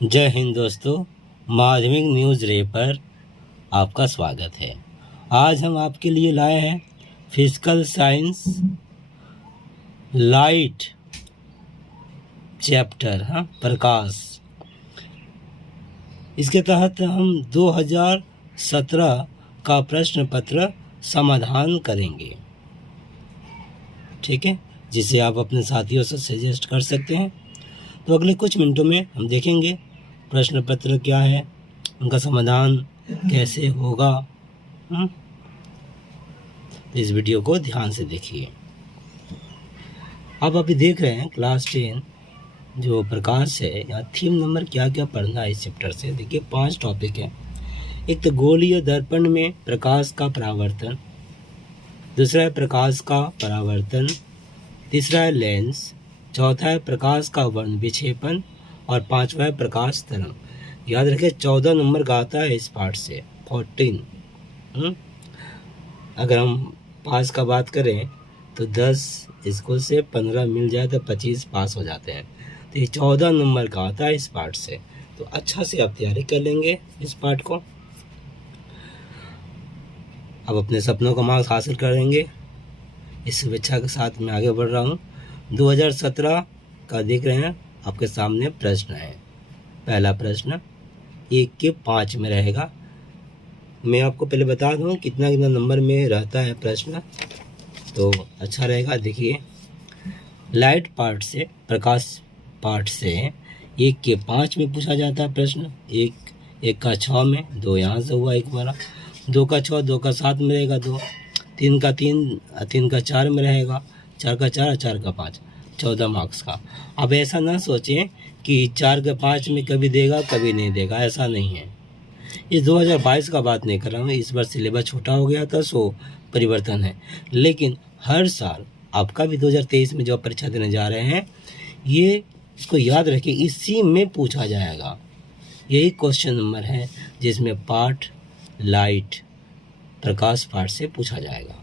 जय हिंद दोस्तों, माध्यमिक न्यूज़ रे पर आपका स्वागत है। आज हम आपके लिए लाए हैं फिजिकल साइंस लाइट चैप्टर प्रकाश। इसके तहत हम 2017 का प्रश्न पत्र समाधान करेंगे, ठीक है, जिसे आप अपने साथियों से सजेस्ट कर सकते हैं। तो अगले कुछ मिनटों में हम देखेंगे प्रश्न पत्र क्या है, उनका समाधान कैसे होगा। तो इस वीडियो को ध्यान से देखिए। आप अभी देख रहे हैं क्लास 10 जो प्रकाश है, यहाँ थीम नंबर क्या क्या पढ़ना है इस चैप्टर से। देखिए 5 टॉपिक है। एक तो गोलीय दर्पण में प्रकाश का परावर्तन, दूसरा है प्रकाश का परावर्तन, तीसरा है लेंस, चौथा है प्रकाश का वर्ण विक्षेपण और पांचवा है प्रकाश तरंग। याद रखें 14 नंबर का आता है इस पार्ट से 14। अगर हम पास का बात करें तो 10 इसको से 15 मिल जाए तो 25 पास हो जाते हैं। तो ये 14 नंबर का आता है इस पार्ट से। तो अच्छा से आप तैयारी कर लेंगे इस पार्ट को, अब अपने सपनों का मार्क्स हासिल करेंगे। इस शुभेच्छा के साथ मैं आगे बढ़ रहा हूँ। 2017 का देख रहे हैं आपके सामने प्रश्न है। पहला प्रश्न 1 के 5 में रहेगा। मैं आपको पहले बता दूं कितना कितना नंबर में रहता है प्रश्न, तो अच्छा रहेगा। देखिए लाइट पार्ट से, प्रकाश पार्ट से 1 के 5 में पूछा जाता है प्रश्न। 1 का 6 में, 2 यहाँ से हुआ 1 वाला, 2 का 6, 2 का 7 में रहेगा 2, 3 का 3, 3 का 4 में रहेगा, 4 का 4, 4 का 5, 14 मार्क्स का। अब ऐसा ना सोचें कि 4 के 5 में कभी देगा कभी नहीं देगा, ऐसा नहीं है। इस 2022 का बात नहीं कर रहा हूँ, इस बार सिलेबस छोटा हो गया था सो परिवर्तन है। लेकिन हर साल आपका भी 2023 में जो परीक्षा देने जा रहे हैं, ये इसको याद रखिए, इसी में पूछा जाएगा। यही क्वेश्चन नंबर है जिसमें पार्ट लाइट प्रकाश पार्ट से पूछा जाएगा,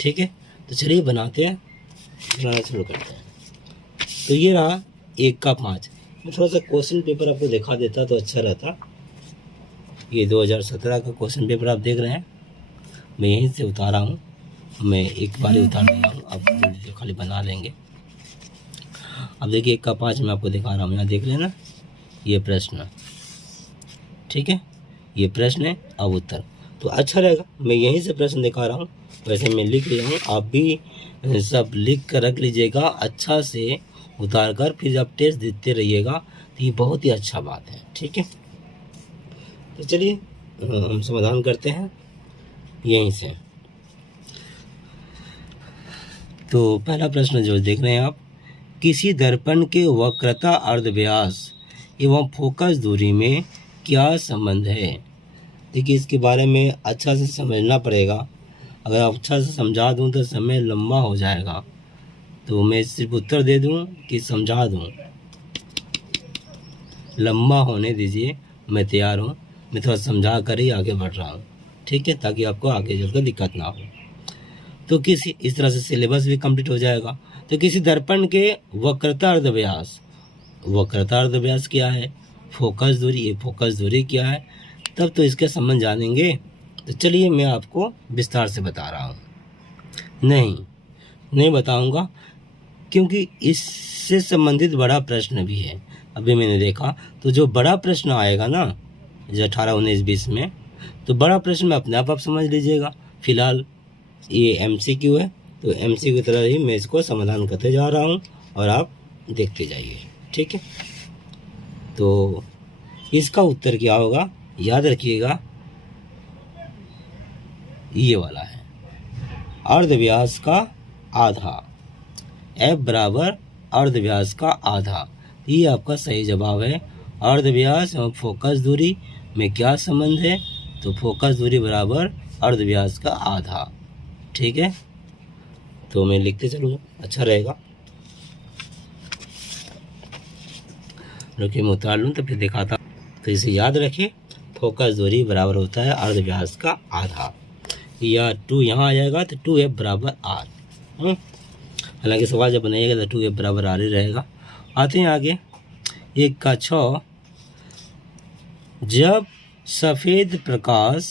ठीक है। तो चलिए बनाते हैं, बनाना शुरू करते हैं। तो ये रहा 1 का 5। मैं थोड़ा सा क्वेश्चन पेपर आपको दिखा देता तो अच्छा रहता। ये 2017 का क्वेश्चन पेपर आप देख रहे हैं, मैं यहीं से उतारा हूँ। मैं एक बार उतार दिया हूँ, आप जल्दी खाली बना लेंगे। अब देखिए 1 का 5 मैं आपको दिखा रहा हूँ, यहाँ देख लेना ये प्रश्न, ठीक है, ये प्रश्न है। अब उत्तर तो अच्छा रहेगा, मैं यहीं से प्रश्न दिखा रहा हूँ। वैसे मैं लिख लिया हूँ, आप भी सब लिख कर रख लीजिएगा अच्छा से उतार कर, फिर आप टेस्ट देते रहिएगा। तो ये बहुत ही अच्छा बात है, ठीक है। तो चलिए हम समाधान करते हैं यहीं से। तो पहला प्रश्न जो देख रहे हैं आप, किसी दर्पण के वक्रता अर्धव्यास एवं फोकस दूरी में क्या संबंध है। देखिए इसके बारे में अच्छा से समझना पड़ेगा। अगर आप अच्छा से समझा दूं तो समय लंबा हो जाएगा, तो मैं सिर्फ उत्तर दे दूं कि समझा दूं, लंबा होने दीजिए, मैं तैयार हूं। मैं थोड़ा समझा कर ही आगे बढ़ रहा हूं, ठीक है, ताकि आपको आगे चलकर दिक्कत ना हो। तो किसी इस तरह से सिलेबस भी कंप्लीट हो जाएगा। तो किसी दर्पण के वक्रता अर्धव्यास, वक्रता अर्धव्यास क्या है, फोकस दूरी, ये फोकस दूरी क्या है, तब तो इसके संबंध जानेंगे। तो चलिए मैं आपको विस्तार से बता रहा हूँ। नहीं बताऊँगा, क्योंकि इससे संबंधित बड़ा प्रश्न भी है। अभी मैंने देखा तो जो बड़ा प्रश्न आएगा ना, जो 18, 19, 20 में, तो बड़ा प्रश्न में अपने आप समझ लीजिएगा। फिलहाल ये MCQ है, तो MCQ की तरह ही मैं इसको समाधान करते जा रहा हूँ और आप देखते जाइए, ठीक है। तो इसका उत्तर क्या होगा, याद रखिएगा, ये वाला है, अर्धव्यास का आधा, F बराबर अर्धव्यास का आधा। ये आपका सही जवाब है। अर्धव्यास एवं फोकस दूरी में क्या संबंध है, तो फोकस दूरी बराबर अर्धव्यास का आधा, ठीक है। तो मैं लिखते चलूँ, अच्छा रहेगा। रुकिए मैं उतार लूँ तो फिर दिखाता। तो इसे याद रखिए, फोकस दूरी बराबर होता है अर्धव्यास का आधा, या 2 यहाँ आ जाएगा तो 2F बराबर R। हालांकि सवाल जब बनाइएगा तो 2F बराबर R ही रहेगा। आते हैं आगे, 1 का 6 जब सफ़ेद प्रकाश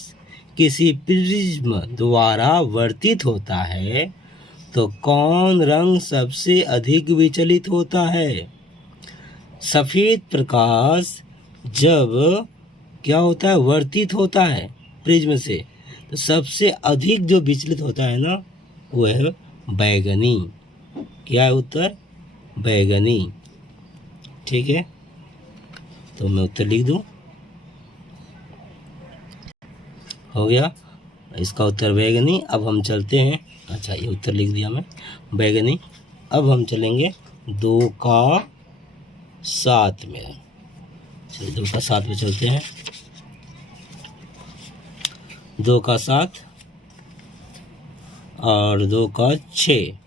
किसी प्रिज्म द्वारा वर्तित होता है तो कौन रंग सबसे अधिक विचलित होता है? सफ़ेद प्रकाश जब क्या होता है, वर्तित होता है प्रिज्म से, तो सबसे अधिक जो विचलित होता है ना, वो है बैगनी। क्या है उत्तर? बैगनी। ठीक है, तो मैं उत्तर लिख दूं, हो गया इसका उत्तर बैगनी। अब हम चलते हैं, अच्छा ये उत्तर लिख दिया मैं, बैगनी। अब हम चलेंगे 2 का 7 में। चलिए 2 का 7 में चलते हैं। 2 का 7 और 2 का 6,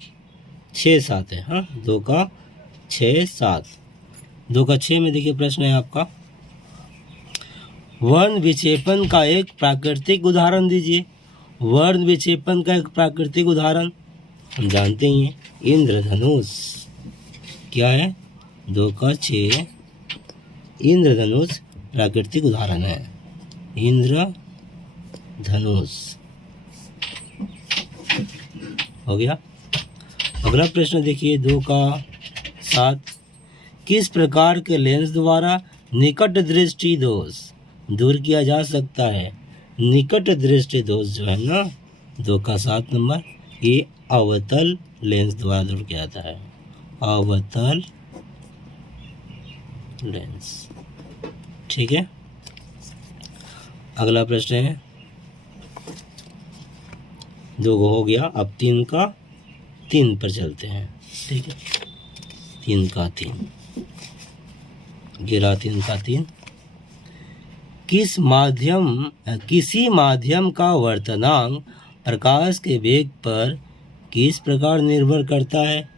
6 7 है। हाँ, 2 का 6 7। 2 का 6 में देखिए प्रश्न है आपका, वर्ण विक्षेपण का एक प्राकृतिक उदाहरण दीजिए। वर्ण विक्षेपण का एक प्राकृतिक उदाहरण हम जानते ही हैं, इंद्रधनुष। क्या है? 2 का 6 इंद्रधनुष प्राकृतिक उदाहरण है, इंद्रधनुष। हो गया। अगला प्रश्न देखिए 2 का 7, किस प्रकार के लेंस द्वारा निकट दृष्टि दोष दूर किया जा सकता है? निकट दृष्टि दोष जो है ना, 2 का 7 नंबर, ये अवतल लेंस द्वारा दूर किया जाता है, अवतल लेंस। ठीक है, अगला प्रश्न है 2 हो गया। अब 3 का 3 पर चलते हैं। ठीक है, 3 का 3 गिरा, 3 का 3, किसी माध्यम का वर्तनांक प्रकाश के वेग पर किस प्रकार निर्भर करता है?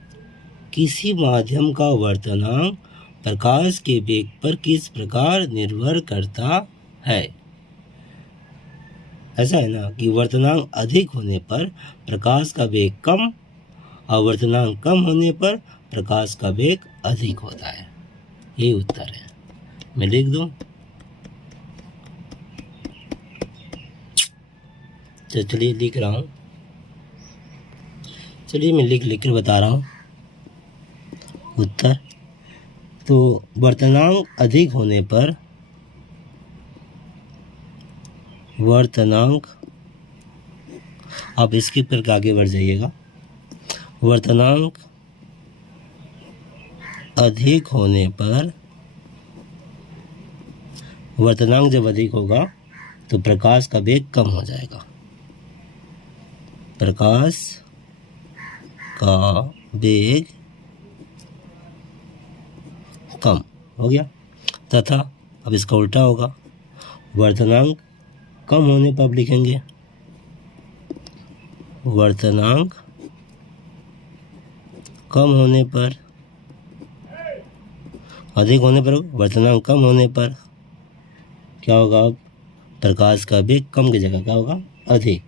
किसी माध्यम का वर्तनांक प्रकाश के वेग पर किस प्रकार निर्भर करता है? ऐसा है ना कि वर्तनांक अधिक होने पर प्रकाश का वेग कम और वर्तनांक कम होने पर प्रकाश का वेग अधिक होता है। ये उत्तर है, मैं लिख दूं, चलिए लिख रहा हूँ, चलिए मैं लिख कर बता रहा हूँ उत्तर। तो वर्तनांक अधिक होने पर, वर्तनांक, आप स्किप करके आगे बढ़ जाइएगा, वर्तनांक अधिक होने पर, वर्तनांक जब अधिक होगा तो प्रकाश का वेग कम हो जाएगा, प्रकाश का वेग कम हो गया। तथा अब इसका उल्टा होगा, वर्तनांक कम होने पर आप लिखेंगे, वर्तनांक कम होने पर, अधिक होने पर, वर्तनांक कम होने पर क्या होगा? अब प्रकाश का वेग कम की जगह क्या होगा? अधिक।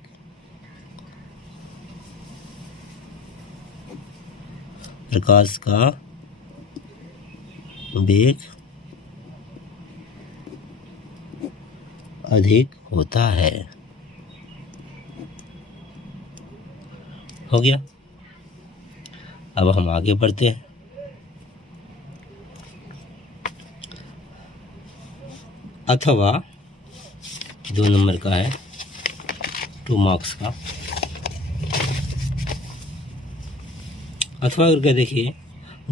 प्रकाश का वेग अधिक होता है। हो गया। अब हम आगे बढ़ते हैं। अथवा 2 नंबर का है, 2 मार्क्स का। अथवा करके देखिए,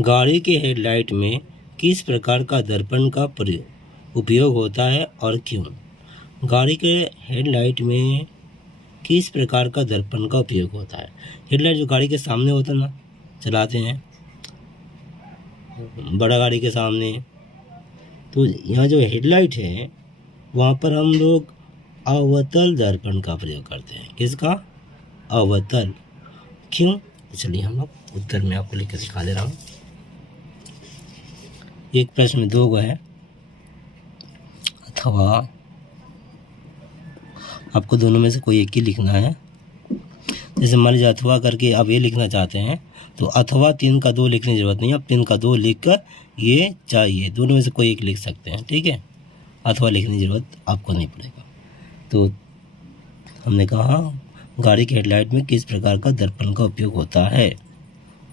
गाड़ी के हेडलाइट में किस प्रकार का दर्पण का उपयोग होता है और क्यों? गाड़ी के हेडलाइट में किस प्रकार का दर्पण का उपयोग होता है? हेडलाइट जो गाड़ी के सामने होता है ना, चलाते हैं बड़ा गाड़ी के सामने, तो यहाँ जो हेडलाइट है वहाँ पर हम लोग अवतल दर्पण का प्रयोग करते हैं। किसका? अवतल। क्यों? चलिए हम लोग उत्तर में आपको लिख कर दिखा दे रहा हूँ। एक प्रश्न में 2 है, अथवा आपको दोनों में से कोई एक ही लिखना है। जैसे मान लीजिए अथवा करके आप ये लिखना चाहते हैं तो अथवा 3 का 2 लिखने की जरूरत नहीं है, आप 3 का 2 लिख कर ये चाहिए, दोनों में से कोई एक लिख सकते हैं। ठीक है, अथवा लिखने की ज़रूरत आपको नहीं पड़ेगा। तो हमने कहा गाड़ी के हेडलाइट में किस प्रकार का दर्पण का उपयोग होता है।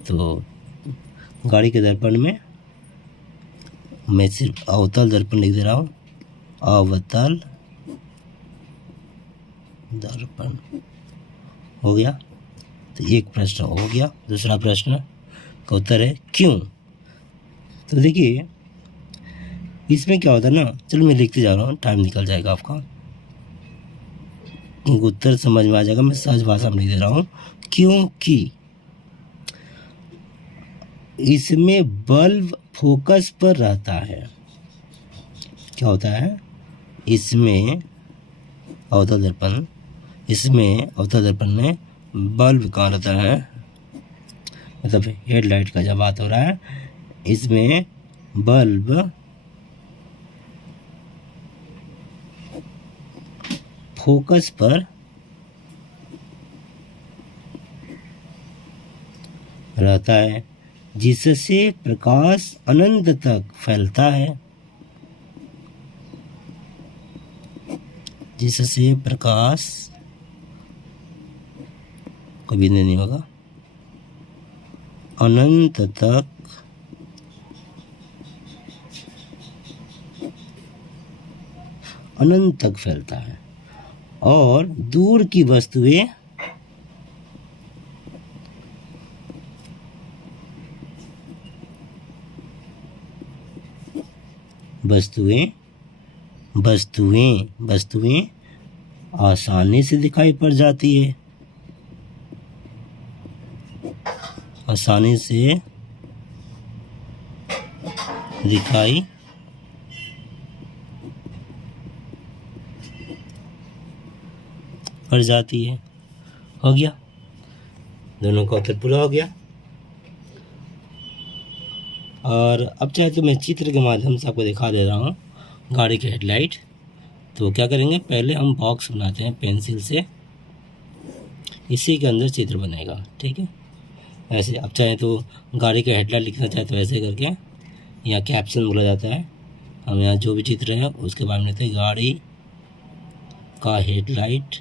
तो गाड़ी के दर्पण में मैं सिर्फ अवतल दर्पण लिख दे रहा हूँ, अवतल दर्पण हो गया। तो एक प्रश्न हो गया। दूसरा प्रश्न का उत्तर है क्यों। तो देखिए इसमें क्या होता है ना, चलो मैं लिखते जा रहा हूँ, टाइम निकल जाएगा आपका, उत्तर समझ में आ जाएगा। मैं सहज भाषा में लिख दे रहा हूँ क्योंकि इसमें बल्ब फोकस पर रहता है। क्या होता है, इसमें अवतल दर्पण, इसमें अवतल दर्पण में बल्ब कहाँ रहता है, मतलब हेडलाइट का जब बात हो रहा है, इसमें बल्ब फोकस पर रहता है जिससे प्रकाश अनंत तक फैलता है, जिससे प्रकाश कभी नहीं होगा, अनंत तक फैलता है और दूर की वस्तुएं आसानी से दिखाई पड़ जाती है, आसानी से दिखाई पड़ जाती है। हो गया, दोनों का उत्तर पूरा हो गया। और अब चाहे तो मैं चित्र के माध्यम से आपको दिखा दे रहा हूँ गाड़ी की हेडलाइट। तो क्या करेंगे, पहले हम बॉक्स बनाते हैं पेंसिल से, इसी के अंदर चित्र बनेगा, ठीक है। ऐसे अब चाहे तो गाड़ी का हेडलाइट लिखना चाहे तो ऐसे करके, यहाँ कैप्शन बोला जाता है। हम यहाँ जो भी चित्र है उसके बारे में लिखते हैं, गाड़ी का हेडलाइट,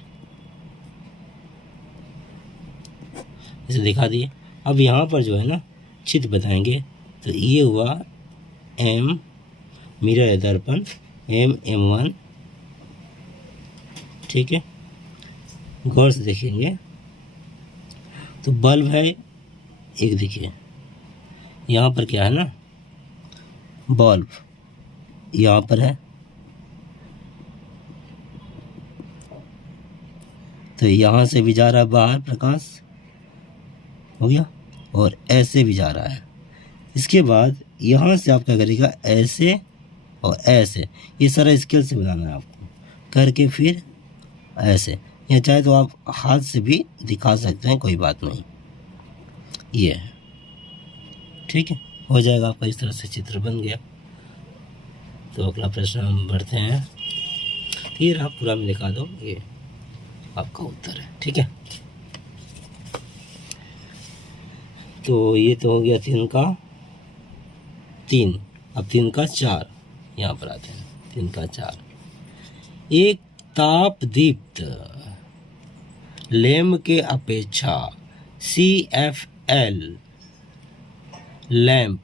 इसे दिखा दिए। अब यहाँ पर जो है ना चित्र बताएंगे। तो ये हुआ M मिरर है दर्पण, M1, ठीक है। गौर से देखेंगे तो बल्ब है एक, देखिए यहाँ पर क्या है ना, बल्ब यहाँ पर है, तो यहाँ से भी जा रहा है बाहर प्रकाश, हो गया, और ऐसे भी जा रहा है। इसके बाद यहाँ से आप क्या करिएगा, ऐसे और ऐसे, ये सारा स्केल से बनाना है आपको, करके फिर ऐसे, या चाहे तो आप हाथ से भी दिखा सकते हैं, कोई बात नहीं, ये है, ठीक है। हो जाएगा आपका, इस तरह से चित्र बन गया। तो अगला प्रश्न हम बढ़ते हैं, फिर आप पूरा में दिखा दो, ये आपका उत्तर है, ठीक है। तो ये तो हो गया 3 का 3, अब 3 का 4 यहाँ पर आते हैं। 3 का 4, एक ताप दीप्त लैंप के अपेक्षा CFL लैंप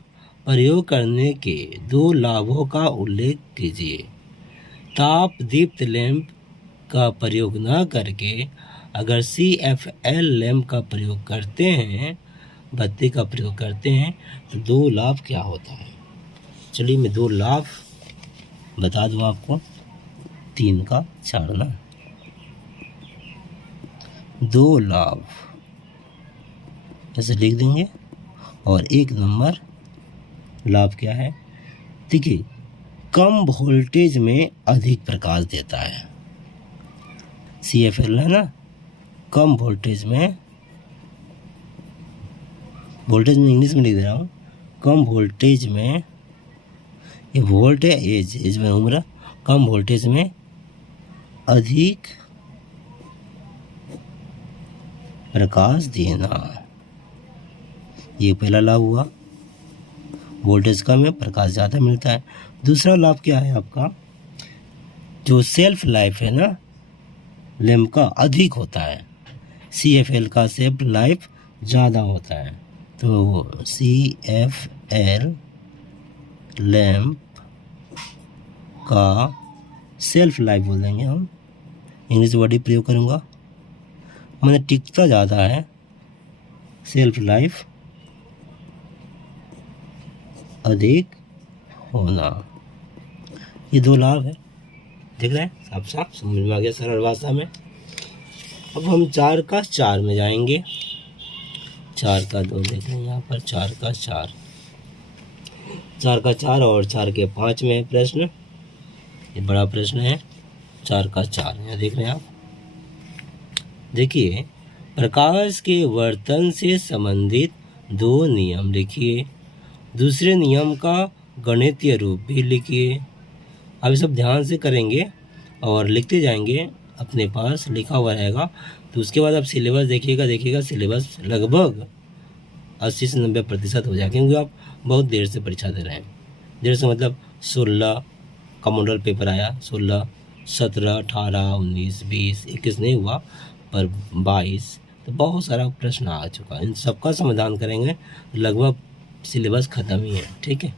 प्रयोग करने के 2 लाभों का उल्लेख कीजिए। ताप दीप्त लैंप का प्रयोग न करके अगर CFL लैंप का प्रयोग करते हैं, बत्ती का प्रयोग करते हैं, तो 2 लाभ क्या होता है। चलिए मैं 2 लाभ बता दूं आपको। 3 का 4 ना, 2 लाभ ऐसे लिख देंगे। और 1 नंबर लाभ क्या है, देखिए कम वोल्टेज में अधिक प्रकाश देता है। CFL है ना, कम वोल्टेज में इंग्लिश में लिख दे रहा हूँ, कम वोल्टेज में, ये वोल्ट है, एज में उम्र, कम वोल्टेज में अधिक प्रकाश देना, ये पहला लाभ हुआ। वोल्टेज कम है, प्रकाश ज़्यादा मिलता है। दूसरा लाभ क्या है आपका, जो सेल्फ लाइफ है ना लैम्प का अधिक होता है, CFL का सेल्फ लाइफ ज़्यादा होता है। तो CFL लैम्प का सेल्फ लाइफ बोल देंगे हम, इंग्लिश वर्ड ही प्रयोग करूँगा, मैंने टिकता ज़्यादा है, सेल्फ लाइफ अधिक होना। ये दो लाभ है, देख रहे हैं, साफ साफ समझ में आ गया सरल भाषा में। अब हम 4 का 4 में जाएंगे। 4 का 2 देख रहे हैं यहाँ पर, 4 का 4, 4 का 4 और 4 के 5 में प्रश्न, ये बड़ा प्रश्न है। 4 का 4 यहाँ देख रहे हैं आप। देखिए, प्रकाश के वर्तन से संबंधित 2 नियम लिखिए, दूसरे नियम का गणितीय रूप भी लिखिए। अब ये सब ध्यान से करेंगे और लिखते जाएंगे, अपने पास लिखा हुआ रहेगा। तो उसके बाद आप सिलेबस देखिएगा सिलेबस लगभग 80 से 90% हो जाएगा, क्योंकि आप बहुत देर से परीक्षा दे रहे हैं। देर से मतलब 16 का मॉडल पेपर आया, 16, 17, 18, 19, 20, 21 नहीं हुआ पर 22, तो बहुत सारा प्रश्न आ चुका है। इन सबका समाधान करेंगे, लगभग सिलेबस ख़त्म ही है, ठीक है।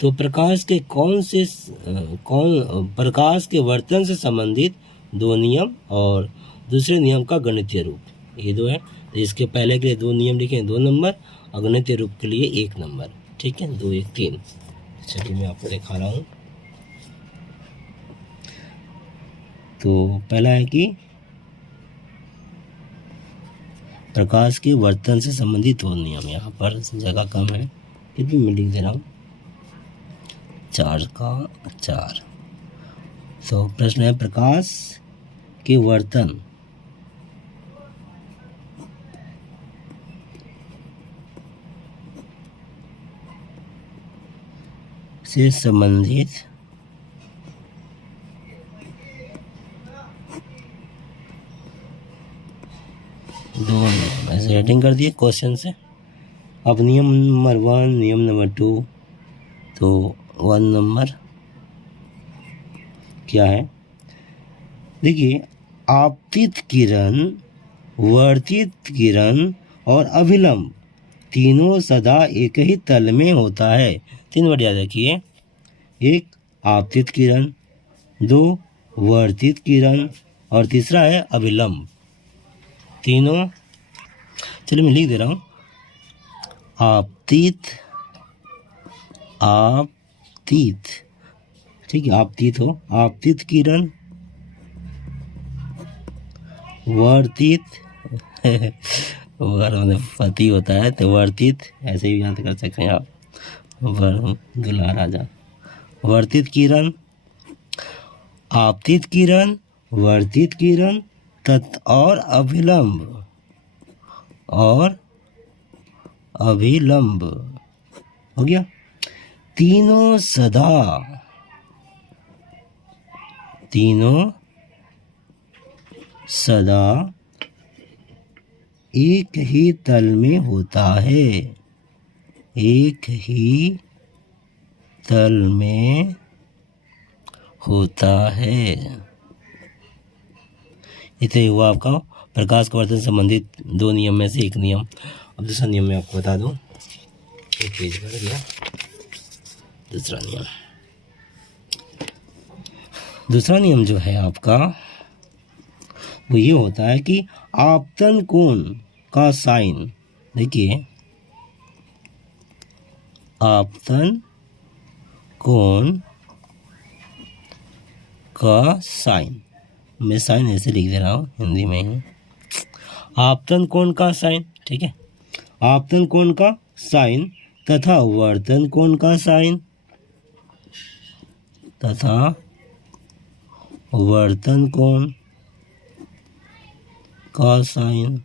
तो प्रकाश के वर्तन से संबंधित 2 नियम और दूसरे नियम का गणितीय रूप, ये 2 है। तो इसके पहले के लिए 2 नियम लिखे 2 नंबर और गणितीय रूप के लिए 1 नंबर, ठीक है, 2, 1, 3। चलिए मैं आपको दिखा रहा हूँ। तो पहला है कि प्रकाश के वर्तन से संबंधित 2 नियम, यहाँ पर जगह कम है, फिर भी मैं लिख दे रहा हूँ। 4 का 4। तो प्रश्न है, प्रकाश के वर्तन से संबंधित 2 नियम, ऐसे हेडिंग कर दिए क्वेश्चन से। अब नियम नंबर 1, नियम नंबर 2, तो 1 नंबर क्या है, देखिए, आपतित किरण, वर्तित किरण और अभिलंब तीनों सदा एक ही तल में होता है। 3 वर्ड याद रखिए, 1 आपतित किरण, 2 वर्तित किरण और तीसरा है अभिलंब। तीनों, चलिए मैं लिख दे रहा हूँ, आपतित, ठीक है, आपतित हो, आपतित किरण, वर्तित वर पति होता है तो वर्तित, ऐसे भी याद कर सकते हैं आप, वर दुल्हा राजा, वर्तित किरण, आपतित किरण, वर्तित किरण और अभिलंब हो गया। तीनों सदा एक ही तल में होता है, एक ही तल में होता है। इसे हुआ आपका प्रकाश के वर्तन से संबंधित 2 नियम में से 1 नियम। अब दूसरा नियम मैं आपको बता दूं, एक पेज भर गया। दूसरा नियम जो है आपका वो ये होता है कि आपतन कोण का साइन, देखिए, आपतन कोण का साइन, मैं साइन ऐसे लिख दे रहा हूँ हिंदी में ही, आपतन कोण का साइन, ठीक है, आपतन कोण का साइन तथा वर्तन कोण का साइन, तथा वर्तन कोण का साइन,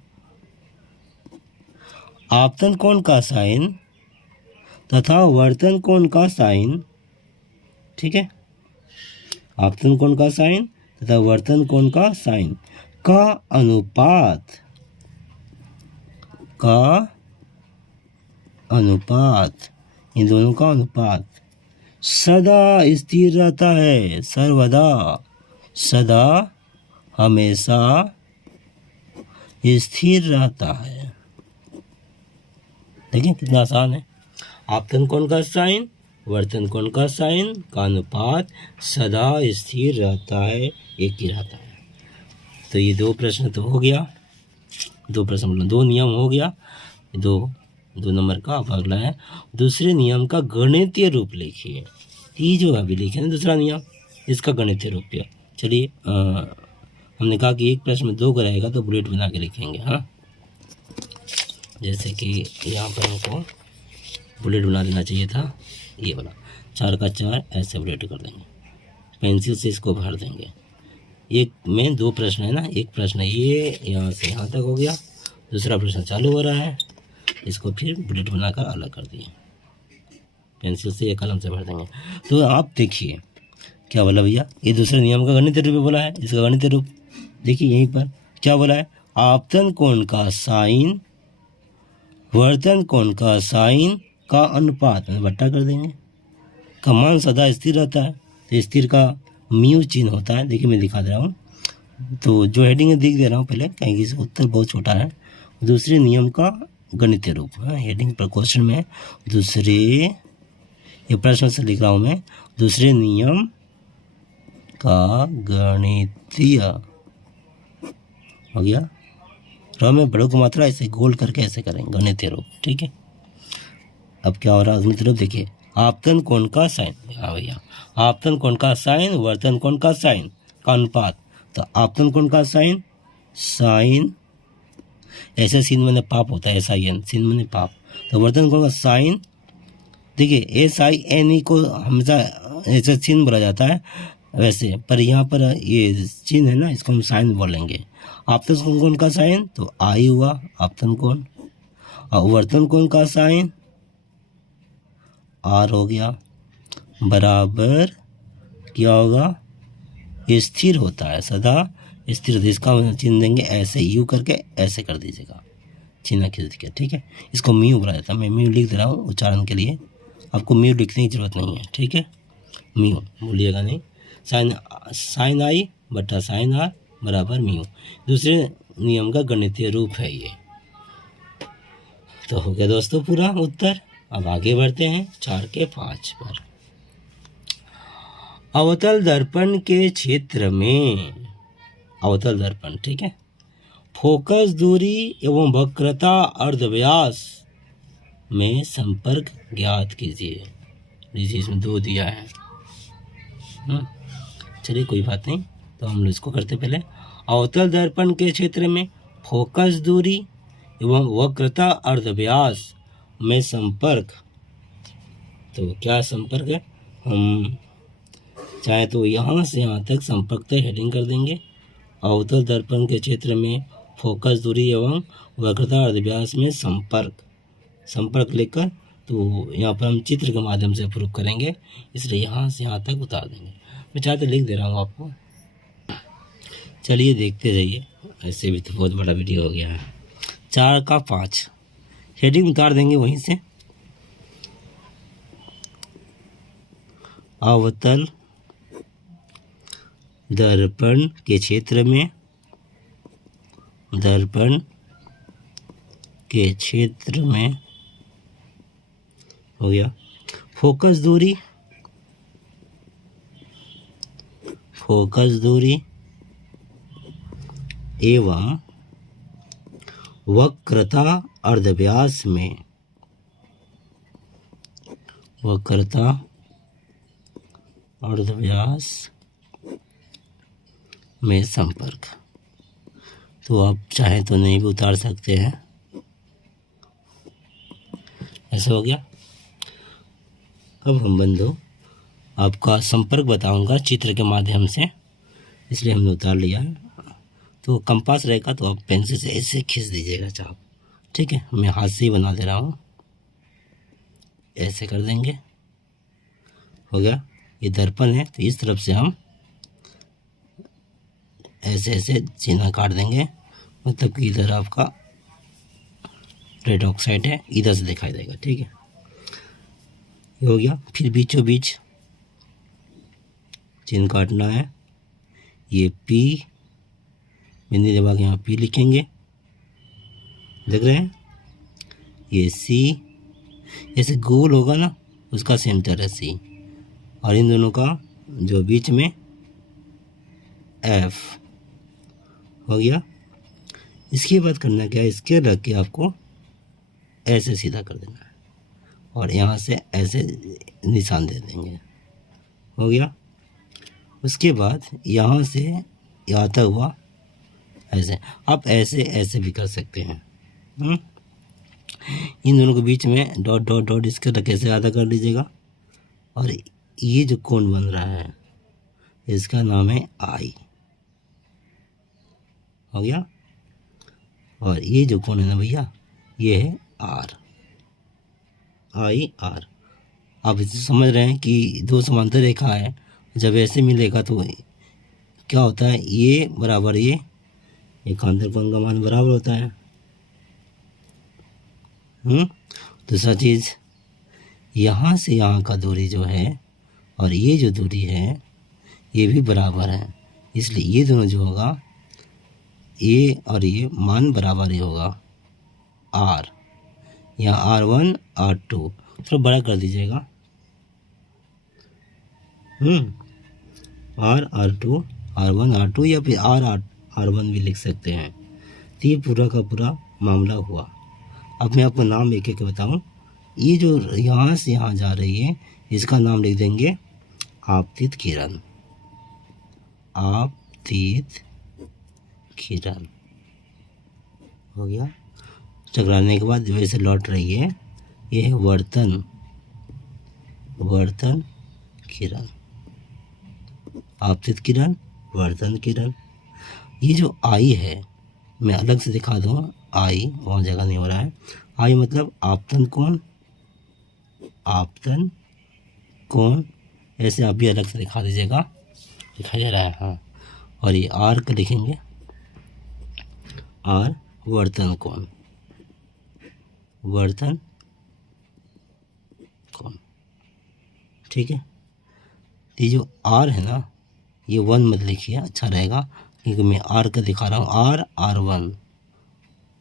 आपतन कोण का साइन तथा वर्तन कोण का साइन, ठीक है, आपतन कोण का साइन तथा वर्तन कोण का साइन का अनुपात, इन दोनों का अनुपात सदा स्थिर रहता है, सर्वदा, सदा, हमेशा स्थिर रहता है। देखिए कितना आसान है। आपतन कोण का साइन, वर्तन कोण का साइन का अनुपात सदा स्थिर रहता है, एक ही रहता है। तो ये दो प्रश्न तो हो गया, दो प्रश्न मतलब दो नियम हो गया। दो नंबर का। अब अगला है दूसरे नियम का गणितीय रूप लिखिए। ये जो अभी लिखे ना दूसरा नियम, इसका गणितीय रूप क्या। चलिए हमने कहा कि एक प्रश्न में दो का रहेगा तो बुलेट बना के लिखेंगे। हाँ, जैसे कि यहाँ पर हमको बुलेट बना देना चाहिए था, ये वाला 4 का 4 ऐसे बुलेट कर देंगे, पेंसिल से इसको भर देंगे। एक में दो प्रश्न है ना, एक प्रश्न ये यहाँ से यहाँ तक हो गया, दूसरा प्रश्न चालू हो रहा है, इसको फिर बुलेट बनाकर अलग कर दिए, पेंसिल से या कलम से भर देंगे। तो आप देखिए क्या बोला भैया, ये दूसरे नियम का गणितीय रूप बोला है। इसका गणितीय रूप देखिए यहीं पर क्या बोला है, आपतन कोण का साइन वर्तन कोण का साइन का अनुपात बट्टा कर देंगे। का मान सदा स्थिर रहता है, तो स्थिर का म्यू चिन्ह होता है। देखिए मैं दिखा दे रहा हूँ, तो जो हेडिंग है दिख दे रहा हूँ पहले, कहीं इसका उत्तर बहुत छोटा है। दूसरे नियम का गणितीय रूप, हाँ हेडिंग पर क्वेश्चन में दूसरे, ये प्रश्न से लिख रहा हूँ मैं, दूसरे नियम का गणितीय हो गया। र में बड़ों की मात्रा ऐसे गोल करके ऐसे करेंगे गणितीय रूप, ठीक है। अब क्या हो रहा है गणितीय रूप देखिए, आपतन कोण का साइन, हाँ भैया आपतन कोण का साइन वर्तन कोण का साइन का अनुपात। तो आपतन कोण का साइन, साइन ऐसे सीन मैंने पाप होता है, SIN सीन मैंने पाप। तो वर्तन कोण का साइन, देखिए SINE को हमेशा ऐसे चिन्ह बोला जाता है वैसे, पर यहाँ पर ये चिन्ह है ना, इसको हम साइन बोलेंगे। आपतन कोण का साइन तो आई हुआ आपतन कोण, और वर्तन कोण का साइन R हो गया, बराबर क्या होगा, स्थिर होता है, सदा स्थिर। इसका चिन्ह देंगे ऐसे, यू करके ऐसे कर दीजिएगा, चिन्ह खींच के, ठीक है। इसको म्यू बोला जाता है, मैं म्यू लिख दे रहा हूँ उच्चारण के लिए, आपको म्यू लिखने की जरूरत नहीं है, ठीक है। म्यू भूलिएगा नहीं, साइन आई बटा साइन आर बराबर म्यू, दूसरे नियम का गणितीय रूप है ये। तो हो गया दोस्तों पूरा उत्तर। अब आगे बढ़ते हैं 4 के 5 पर। अवतल दर्पण के क्षेत्र में, अवतल दर्पण ठीक है, फोकस दूरी एवं वक्रता अर्धव्यास में संपर्क ज्ञात कीजिए। लीजिए इसमें 2 दिया है, चलिए कोई बात नहीं, तो हम लोग इसको करते पहले। अवतल दर्पण के क्षेत्र में फोकस दूरी एवं वक्रता अर्धव्यास में संपर्क, तो क्या संपर्क है, हम चाहे तो यहाँ से यहाँ तक संपर्क तक हेडिंग कर देंगे। अवतल दर्पण के क्षेत्र में फोकस दूरी एवं वक्रता अर्धव्यास में संपर्क लेकर, तो यहाँ पर हम चित्र के माध्यम से प्रूव करेंगे, इसलिए यहाँ से यहाँ तक उतार देंगे। मैं चाहते लिख दे रहा हूँ आपको, चलिए देखते जाइए, ऐसे भी तो बहुत बड़ा वीडियो हो गया है। 4 का 5 हेडिंग उतार देंगे वहीं से। अवतल दर्पण के क्षेत्र में, दर्पण के क्षेत्र में हो गया, फोकस दूरी एवं वक्रता अर्धव्यास में, वक्रता अर्धव्यास में संपर्क। तो आप चाहे तो नहीं भी उतार सकते हैं, ऐसा हो गया। अब हम बंधु आपका संपर्क बताऊंगा चित्र के माध्यम से, इसलिए हमने उतार लिया है। तो कंपास रहेगा तो आप पेंसिल से ऐसे खींच दीजिएगा चाप, ठीक है। मैं हाथ से ही बना दे रहा हूँ, ऐसे कर देंगे, हो गया। ये दर्पण है तो इस तरफ से हम ऐसे ऐसे चिन्ह काट देंगे, मतलब कि इधर आपका रेड ऑक्साइड है, इधर से दिखाई देगा, ठीक है। ये हो गया। फिर बीचों बीच चिन्ह काटना है। ये P बिंदी दबा के यहाँ P लिखेंगे, देख रहे हैं। ये C, जैसे गोल होगा ना उसका सेंटर है C, और इन दोनों का जो बीच में F हो गया। इसके बाद करना क्या है, इसके रख के आपको ऐसे सीधा कर देना है और यहाँ से ऐसे निशान दे देंगे, हो गया। उसके बाद यहाँ से आता हुआ ऐसे, आप ऐसे ऐसे भी कर सकते हैं। इन दोनों के बीच में डॉट डॉट डॉट इसके रख ऐसे आधा कर लीजिएगा, और ये जो कोण बन रहा है इसका नाम है I, हो गया। और ये जो कोण है ना भैया, ये है R, IR। आप इसे समझ रहे हैं कि दो समांतर रेखा है, जब ऐसे मिलेगा तो क्या होता है, ये बराबर ये एकांतर कोण का मान बराबर होता है। दूसरा चीज़, यहाँ से यहाँ का दूरी जो है और ये जो दूरी है ये भी बराबर है, इसलिए ये दोनों जो होगा ये और ये मान बराबर ही होगा। R, यहाँ R1 R2 थोड़ा बड़ा कर दीजिएगा, R2 R1 R2 या फिर R1 भी लिख सकते हैं। तो ये पूरा का पूरा मामला हुआ। अब मैं आपको नाम एक एक बताऊं। ये जो यहाँ से यहाँ जा रही है इसका नाम लिख देंगे आपतित किरण, आपतित किरण, हो गया। टकराने के बाद वैसे लौट रही है, ये है वर्तन, वर्तन किरण, आपतित किरण, वर्तन किरण। ये जो I है मैं अलग से दिखा दूँ, I वहाँ जगह नहीं हो रहा है। I मतलब आपतन कोण, आपतन कोण, ऐसे आप भी अलग से दिखा दीजिएगा, दिखाई दे रहा है, हाँ। और ये R का लिखेंगे, R वर्तन कोण, वर्तन कोण, ठीक है। तो ये जो R है ना, ये 1 मत लिखिए, अच्छा रहेगा, क्योंकि मैं R का दिखा रहा हूँ। R1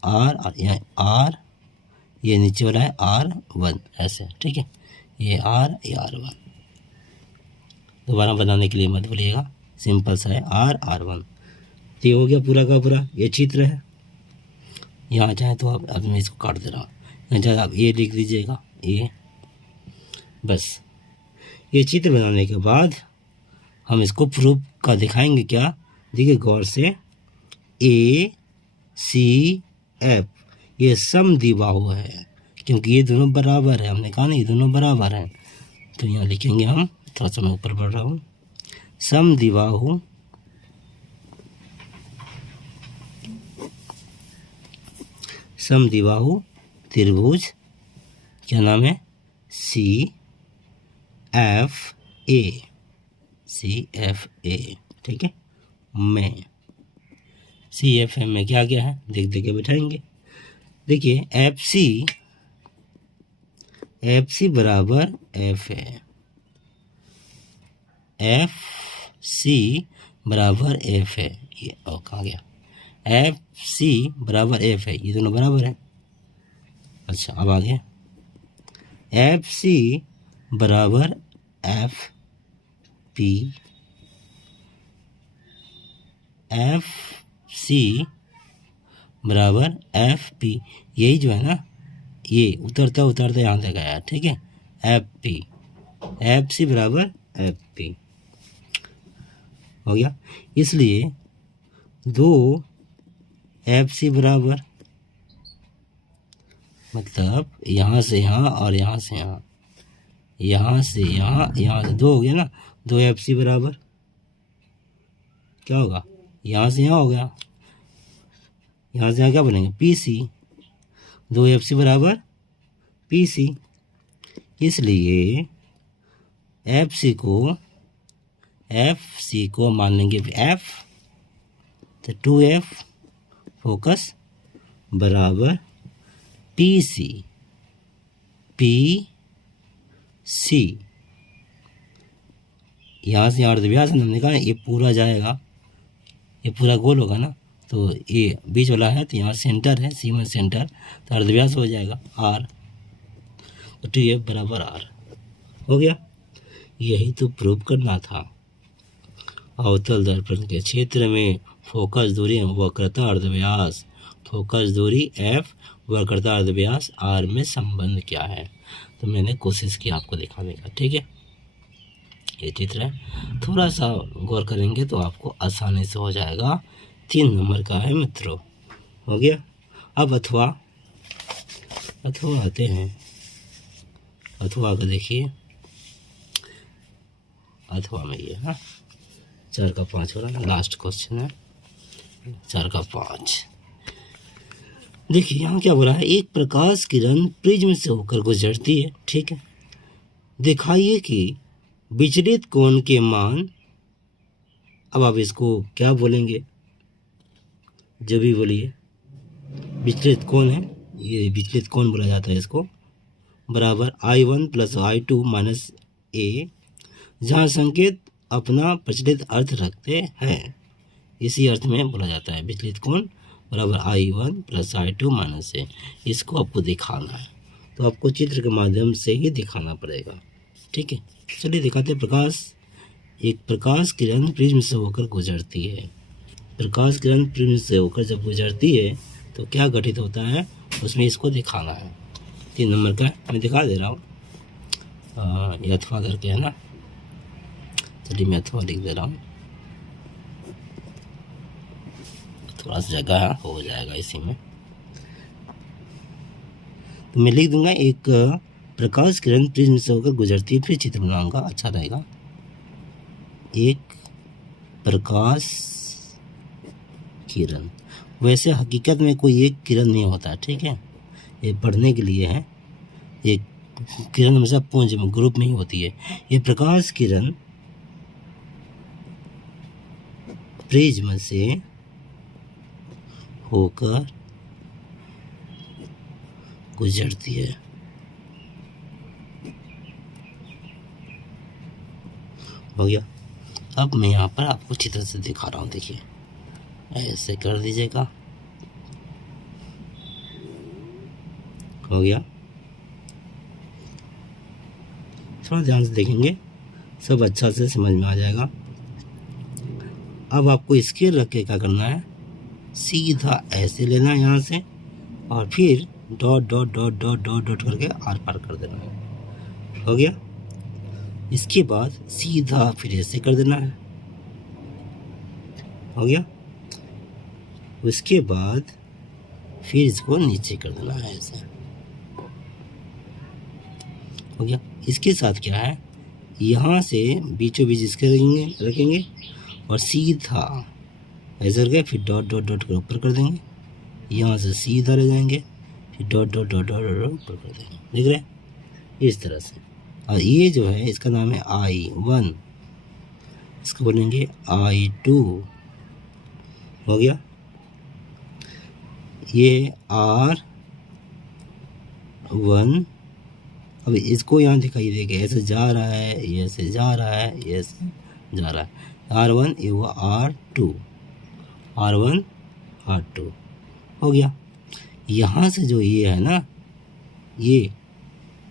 R यहाँ R, ये नीचे वाला है R1, ऐसे, ठीक है। ये R, ये R1, दोबारा बनाने के लिए मत बोलिएगा, सिंपल सा है R1। तो ये हो गया पूरा का पूरा, ये चित्र है। यहाँ चाहे तो आप, अब मैं इसको काट दे रहा हूँ, यहाँ चाहे आप ये लिख दीजिएगा, ये बस। ये चित्र बनाने के बाद हम इसको प्रूफ का दिखाएंगे क्या, देखिए गौर से। ACF ये समद्विबाहु है, क्योंकि ये दोनों बराबर है, हमने कहा ना ये दोनों बराबर हैं। तो यहाँ लिखेंगे हम, थोड़ा सा मैं ऊपर बढ़ रहा हूँ, समद्विबाहु समद्विबाहु त्रिभुज, क्या नाम है, CFA, ठीक है। में CFA में क्या क्या है देख देख के बैठाएंगे। देखिए FC बराबर FA, FC बराबर FA, ये कहाँ गया, FC बराबर FA, ये दोनों बराबर है। अच्छा अब आगे, FC बराबर FP, FC बराबर FP, यही जो है ना, ये उतरता उतरता यहाँ तक आया, ठीक है। FP, FC बराबर FP हो गया। इसलिए दो FC बराबर, मतलब यहाँ से यहाँ और यहाँ से यहाँ, यहाँ से यहाँ, यहाँ से दो हो गया ना, दो FC बराबर क्या होगा, यहाँ से यहाँ हो गया, यहाँ से यहाँ क्या बनेंगे, PC, दो FC बराबर PC। इसलिए FC को मान लेंगे F, तो 2F फोकस बराबर PC, PC यहाँ से यहाँ अर्धव्यास है, हमने कहा ये पूरा जाएगा, ये पूरा गोल होगा ना, तो ये बीच वाला है तो यहाँ सेंटर है, C1 सेंटर, तो अर्धव्यास हो जाएगा R, तो TF बराबर R हो गया। यही तो प्रूव करना था। अवतल दर्पण के क्षेत्र में फोकस दूरी वक्रता अर्धव्यास, फोकस दूरी F वक्रता अर्धव्यास R में संबंध क्या है, तो मैंने कोशिश की आपको दिखाने का। ठीक है, ये चित्र है, थोड़ा सा गौर करेंगे तो आपको आसानी से हो जाएगा। 3 नंबर का है मित्रों, हो गया। अब अथवा आते हैं, अथवा का देखिए, अथवा में ये है 4 का 5 हो रहा है, लास्ट क्वेश्चन है 4 का 5। देखिए यहाँ क्या बोला है, एक प्रकाश किरण प्रिज्म से होकर गुजरती है। ठीक है, दिखाइए कि विचलित कोण के मान, अब आप इसको क्या बोलेंगे, जो भी बोलिए, विचलित कोण है, ये विचलित कोण बोला जाता है इसको, बराबर I1 + I2 - A, जहाँ संकेत अपना प्रचलित अर्थ रखते हैं, इसी अर्थ में बोला जाता है विचलित कोण बराबर I1 + I2 - A। इसको आपको दिखाना है, तो आपको चित्र के माध्यम से ही दिखाना पड़ेगा। ठीक है, चलिए दिखाते। एक प्रकाश किरण प्रिज्म से होकर गुजरती है। प्रकाश किरण प्रिज्म से होकर जब गुजरती है तो क्या घटित होता है, उसमें इसको दिखाना है। 3 नंबर का मैं दिखा दे रहा हूँ, ये अथवा करके है ना, चलिए मैं अथवा लिख दे रहा हूँ, थोड़ा सा जगह हो जाएगा इसी में, तो मैं लिख दूंगा एक प्रकाश किरण प्रिज्म से होकर गुजरती है, फिर चित्र बनाऊंगा, अच्छा रहेगा। एक प्रकाश किरण, वैसे हकीकत में कोई एक किरण नहीं होता। ठीक है, ये पढ़ने के लिए है, एक किरण हमेशा पुंज में ग्रुप में ही होती है। ये प्रकाश किरण प्रिज्म से होकर गुजरती है। हो गया। अब मैं यहाँ पर आपको चित्र से दिखा रहा हूँ, देखिए ऐसे कर दीजिएगा, हो गया। थोड़ा ध्यान से देखेंगे, सब अच्छा से समझ में आ जाएगा। अब आपको स्केल रख के क्या करना है, सीधा ऐसे लेना है यहाँ से, और फिर dot dot dot dot dot dot करके आर पार कर देना है। हो गया। इसके बाद सीधा फिर ऐसे कर देना है। हो गया। उसके बाद फिर इसको नीचे कर देना है ऐसे। हो गया। इसके साथ क्या है, यहाँ से बीचों बीच इसके रखेंगे और सीधा ऐसे करके फिर डॉट डॉट डॉट कर ऊपर कर देंगे। यहाँ से सीधा ले जाएंगे, फिर dot dot dot dot dot ऊपर कर देंगे। देख रहे हैं इस तरह से। और ये जो है इसका नाम है I1, इसको बोलेंगे I2। हो गया। ये R1। अब इसको यहाँ दिखाई देगा, ऐसे जा रहा है, ये ऐसे जा रहा है, ये ऐसे जा रहा है। R1 ये हुआ R2, R1 R2। हो गया। यहाँ से जो ये है ना, ये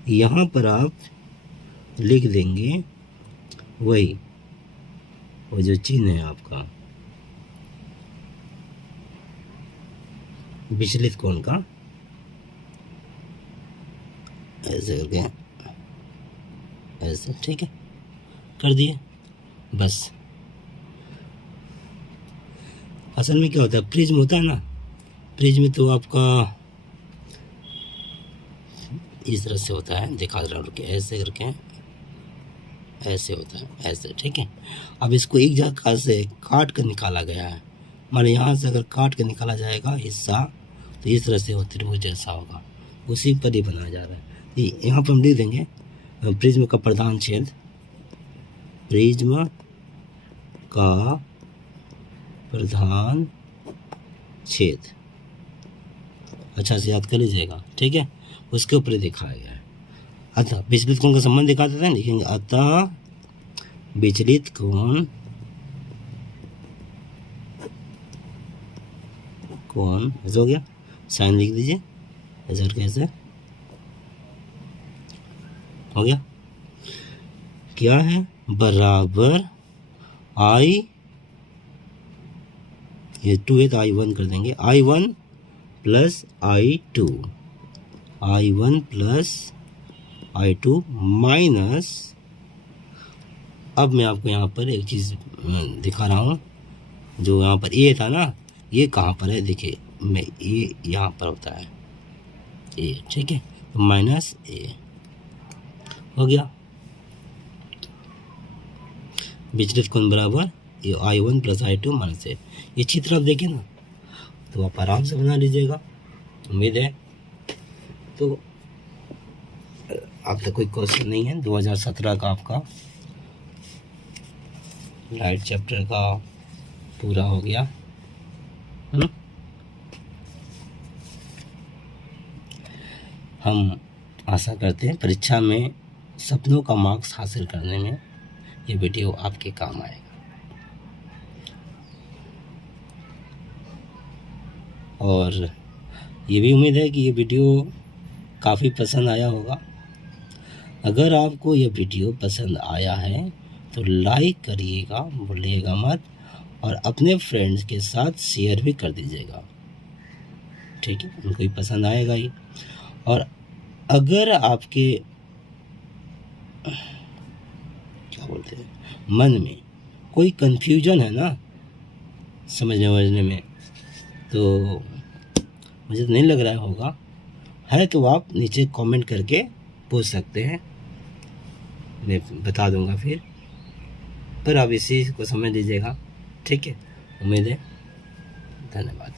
यहाँ पर आप लिख देंगे वही, वो जो चिन्ह है आपका विचलित कोण का, ऐसे करके ऐसे, ठीक है, कर दिए बस। असल में क्या होता है, प्रिज्म होता है ना, प्रिज्म तो आपका इस तरह से होता है, दिखा रहा हूँ, ऐसे करके ऐसे होता है, ऐसे, ठीक है। अब इसको एक जगह से काट कर निकाला गया है, माने यहाँ से अगर काट कर निकाला जाएगा हिस्सा तो इस तरह से वो त्रिभुज जैसा होगा, उसी पर ही बनाया जा रहा है। यहाँ पर हम लिख देंगे प्रिज्म का प्रधान छेद, प्रिज्म का प्रधान छेद, अच्छा से याद कर लीजिएगा, ठीक है। उसके ऊपर दिखाया गया है। अतः विचलित कोण का संबंध दिखा देते हैं, लिखेंगे अतः विचलित कोण हो गया, साइन लिख दीजिए, रिजल्ट कैसे हो गया, क्या है, बराबर आई, ये 2 है तो I1 कर देंगे, I1 plus I2, I1 plus I2 minus, अब मैं आपको यहाँ पर एक चीज़ दिखा रहा हूँ, जो यहाँ पर ए था ना, ये कहाँ पर है, देखिए मैं ये यहाँ पर होता है ए, ठीक है, तो माइनस ए हो गया, विचलित कोण बराबर ये I1 प्लस I2 माइनस ए, ये चित्र आप देखें ना तो आप आराम से बना लीजिएगा, उम्मीद है। तो अब तक कोई क्वेश्चन नहीं है, 2017 का आपका लाइट चैप्टर का पूरा हो गया। हम आशा करते हैं परीक्षा में सपनों का मार्क्स हासिल करने में ये वीडियो आपके काम आएगा। और ये भी उम्मीद है कि ये वीडियो काफ़ी पसंद आया होगा। अगर आपको ये वीडियो पसंद आया है तो लाइक करिएगा, भूलिएगा मत, और अपने फ्रेंड्स के साथ शेयर भी कर दीजिएगा, ठीक है, उनको भी पसंद आएगा ही। और अगर आपके क्या बोलते हैं मन में कोई कंफ्यूजन है ना समझने में, तो मुझे तो नहीं लग रहा होगा, है तो आप नीचे कमेंट करके पूछ सकते हैं, मैं बता दूंगा फिर, पर आप इसी को समझ लीजिएगा, ठीक है। उम्मीद है, धन्यवाद।